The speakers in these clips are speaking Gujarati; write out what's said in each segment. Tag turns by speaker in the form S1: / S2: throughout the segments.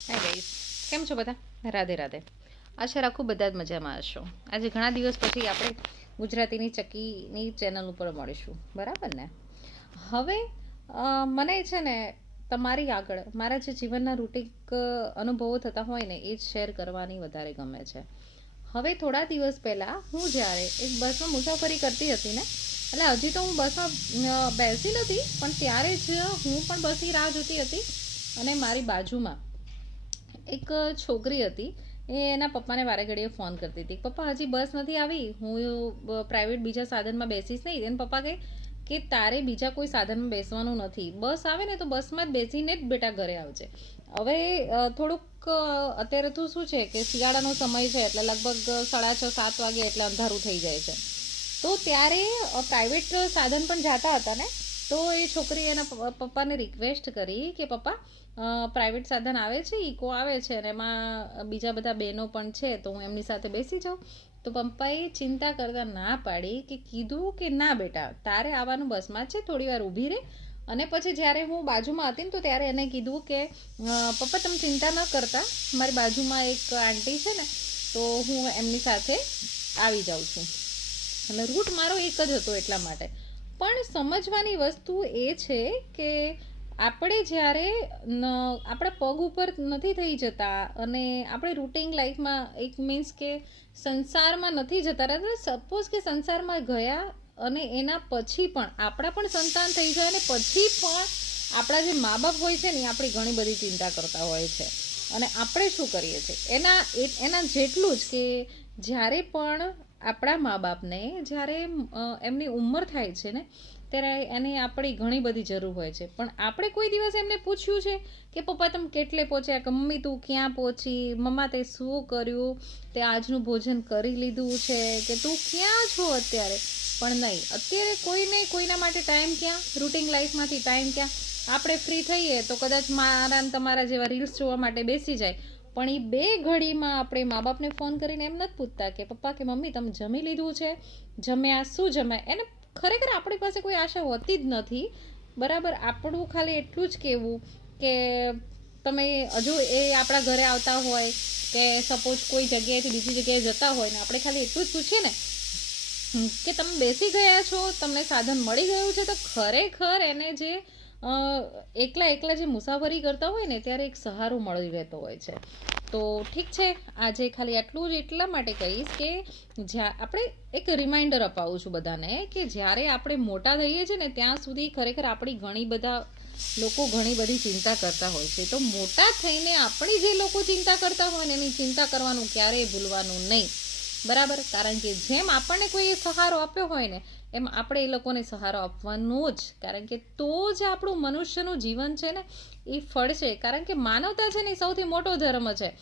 S1: હાય ગાઈસ કેમ છો બધા? રાધે રાધે. આશા રાખું બધા જ મજામાં હશો. આજે ઘણા દિવસ પછી આપણે ગુજરાતીની ચક્કીની ચેનલ ઉપર મળીશું. બરાબર ને? હવે મને છે ને તમારી આગળ, મારા જે જીવનના રૂટિક અનુભવો થતા હોય ને, એ જ શેર કરવાની વધારે ગમે છે. હવે થોડા દિવસ પહેલાં હું જ્યારે એક બસમાં મુસાફરી કરતી હતી ને, એટલે હજી તો હું બસમાં બેસી નથી, પણ ત્યારે જ હું પણ બસની રાહ જોતી હતી અને મારી બાજુમાં એક છોકરી હતી, એ એના પપ્પાને વારે ઘડીએ ફોન કરતી હતી. પપ્પા, હજી બસ નથી આવી? હું પ્રાઇવેટ બીજા સાધનમાં બેસીશ નહીં? એને પપ્પા કહે કે, તારે બીજા કોઈ સાધનમાં બેસવાનું નથી. બસ આવે ને તો બસમાં જ બેસીને જ બેટા ઘરે આવજે. હવે થોડુંક અત્યારે તો શું છે કે, શિયાળાનો સમય છે એટલે લગભગ સાડા છ, સાત વાગે એટલે અંધારું થઈ જાય છે. તો ત્યારે પ્રાઇવેટ સાધન પણ જાતા હતા ને? તો એ છોકરી એના પપ્પાને રિક્વેસ્ટ કરી કે પપ્પા પ્રાઇવેટ સાધન આવે છે ઇકો આવે છે અને એમાં બીજા બધા બહેનો પણ છે, તો હું એમની સાથે બેસી જાઉં. તો પપ્પાએ ચિંતા કરતા ના પાડી કે કીધું કે ના બેટા, તારે આવવાનું બસમાં છે, થોડી વાર ઊભી રહે અને પછી જ્યારે હું બાજુમાં હતી ને, તો ત્યારે એને કીધું કે પપ્પા તમે ચિંતા ન કરતા, મારી બાજુમાં એક આંટી છે ને, તો હું એમની સાથે આવી જાઉં છું. અને રૂટ મારો એક જ હતો એટલા માટે. પણ સમજવાની વસ્તુ એ છે કે આપણે જ્યારે આપણા પગ ઉપર નથી થઈ જતા અને આપણે રૂટિન લાઈફમાં એક મીન્સ કે સંસારમાં નથી જતા રહેતા સપોઝ કે સંસારમાં ગયા અને એના પછી પણ, આપણા પણ સંતાન થઈ જાય અને પછી પણ આપણા જે મા બાપ હોય છે ને આપણી ઘણી બધી ચિંતા કરતા હોય છે. અને આપણે શું કરીએ છીએ? એના એના જેટલું જ કે જ્યારે પણ આપણા મા બાપને જ્યારે એમની ઉંમર થાય છે ને, ત્યારે એને આપણી ઘણી બધી જરૂર હોય છે. પણ આપણે કોઈ દિવસ એમને પૂછ્યું છે કે, પપ્પા, તમે કેટલે પહોંચ્યા? કે મમ્મી, તું ક્યાં પહોંચી? મમ્મા, તે શું કર્યું? તે આજનું ભોજન કરી લીધું છે? કે તું ક્યાં છો અત્યારે? પણ નહીં. અત્યારે કોઈને, કોઈના માટે ટાઈમ ક્યાં? રૂટિન લાઈફમાંથી ટાઈમ ક્યાં? આપણે ફ્રી થઈએ તો કદાચ મારા તમારા જેવા રીલ્સ જોવા માટે બેસી જાય. પણ એ બે ઘડીમાં આપણે મા બાપને ફોન કરીને એમ નથી પૂછતા કે, પપ્પા કે મમ્મી, તમે જમી લીધું છે? જમ્યા? શું જમ્યા? એને ખરેખર આપણી પાસે કોઈ આશા હોતી જ નથી. બરાબર? આપણું ખાલી એટલું જ કહેવું કે તમે હજુ એ આપણા ઘરે આવતા હોય કે સપોઝ કોઈ જગ્યાએથી બીજી જગ્યાએ જતા હોય ને, આપણે ખાલી એટલું જ પૂછીએ ને કે તમે બેસી ગયા છો? તમને સાધન મળી ગયું છે? તો ખરેખર એને જે એકલા એકલા જે મુસાફરી કરતા હોય ને, ત્યારે એક સહારો મળી રહેતો હોય છે. તો ઠીક છે, આજે ખાલી આટલું જ. એટલા માટે કહીશ કે જ્યાં, આપણે એક રિમાઇન્ડર અપાવું છું બધાને કે જ્યારે આપણે મોટા થઈએ છીએ ને, ત્યાં સુધી ખરેખર આપણી ઘણી બધા લોકો ઘણી બધી ચિંતા કરતા હોય છે. તો મોટા થઈને આપણી જે લોકો ચિંતા કરતા હોય ને, એની ચિંતા કરવાનું ક્યારેય ભૂલવાનું નહીં. બરાબર? કારણ કે જેમ આપણને કોઈ સહારો આપ્યો હોય ને એમ આપણે એ લોકોને સહારો આપવાનો જ. કારણ કે તો જ આપણું મનુષ્યનું જીવન છે ને, એ ફળશે. કારણ કે માનવતા છે ને, એ સૌથી મોટો ધર્મ છે.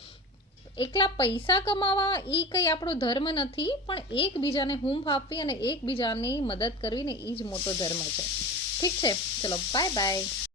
S1: એકલા પૈસા કમાવા એ કંઈ આપણો ધર્મ નથી, પણ એકબીજાને હુંફ આપવી અને એકબીજાની મદદ કરવી ને એ જ મોટો ધર્મ છે. ઠીક છે? ચલો બાય બાય